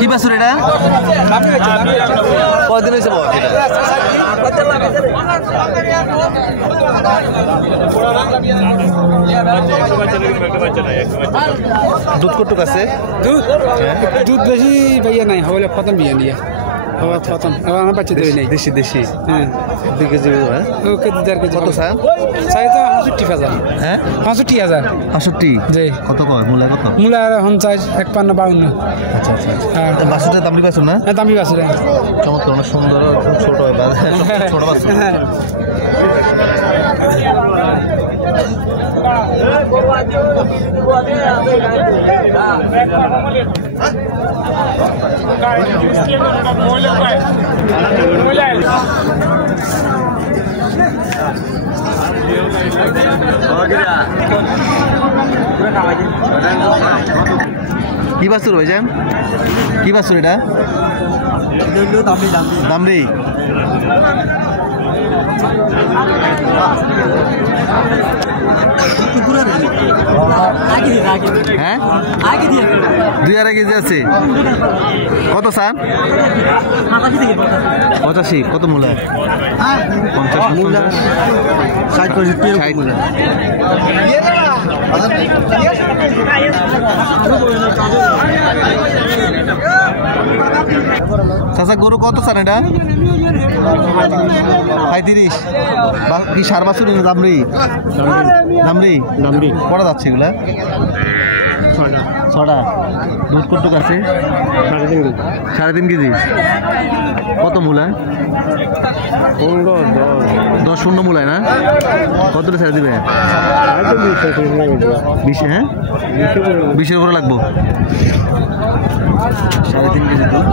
কি বাছুর এটা কয়দিন হয়েছে দুধ কটুক আছে দুধ বেশি ভাইয়া নাই হলে প্রথম বিয়ে নিয়ে প্রথম আমার বাচ্চা দেবে নেই দেশি দেশি হ্যাঁ 2 কেজি কেজি 4 কেজি কত স্যার চাই তো 65,000 হ্যাঁ 65,000 65 জি কত কয় মূলা কত মূলা আর হন চাই 51 আচ্ছা আচ্ছা হ্যাঁ বাছুরটা দামি বাছুর না হ্যাঁ দামি বাছুর চমৎকার অনেক সুন্দর খুব ছোট ছোট বাছুর হ্যাঁ কি বাছুর ভাইজান কি বাছুর এটা দামরি হ্যাঁ 2.5 কেজি আছে কত স্যার 85 কত মূলা 50 মূলা 60 মূলা চাচা গরু কত স্যার এটা 35 কি সার বাছুর দামরি দামরি দামরি কটা যাচ্ছে এগুলা 6টা দুধ কতটুকু আছে 3.5 কেজি কত মূলা 10 মূলায় না কতটা ছেড়ে দিবে 20 হ্যাঁ 20-এর উপরে লাগবো 3.5 কেজি দুধ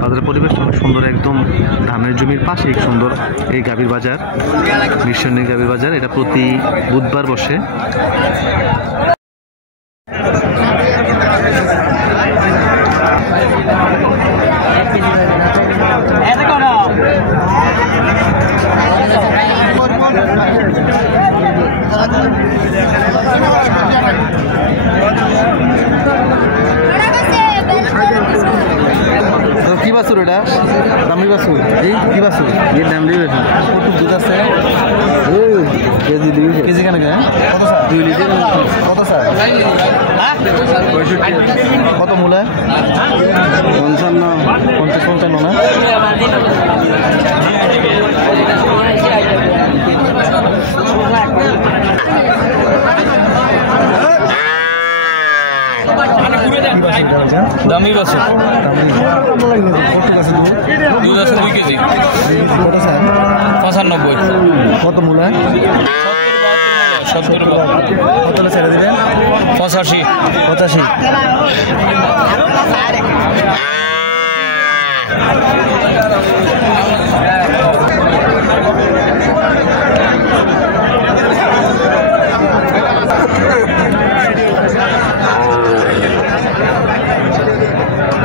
বাজারের পরিবেশ অনেক সুন্দর একদম ধানের জমির পাশে সুন্দর এই গাভীর বাজার গ্রীষ্মের গাভীর বাজার এটা প্রতি বুধবার বসে কি বাছুর এটা দামি বাছুর কি বাছুর দামি বাছুর কত দুধ আছে কেজি কেন কত স্যার 2 লিটার কত স্যার 65 কত মূলা 55 না দামি বাছুর দুধ আছে 2 কেজি কত স্যার 95 কত মূলা 70 কতটা ছেড়ে দেবেন 85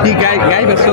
কি গাই বেসো গাই বেসো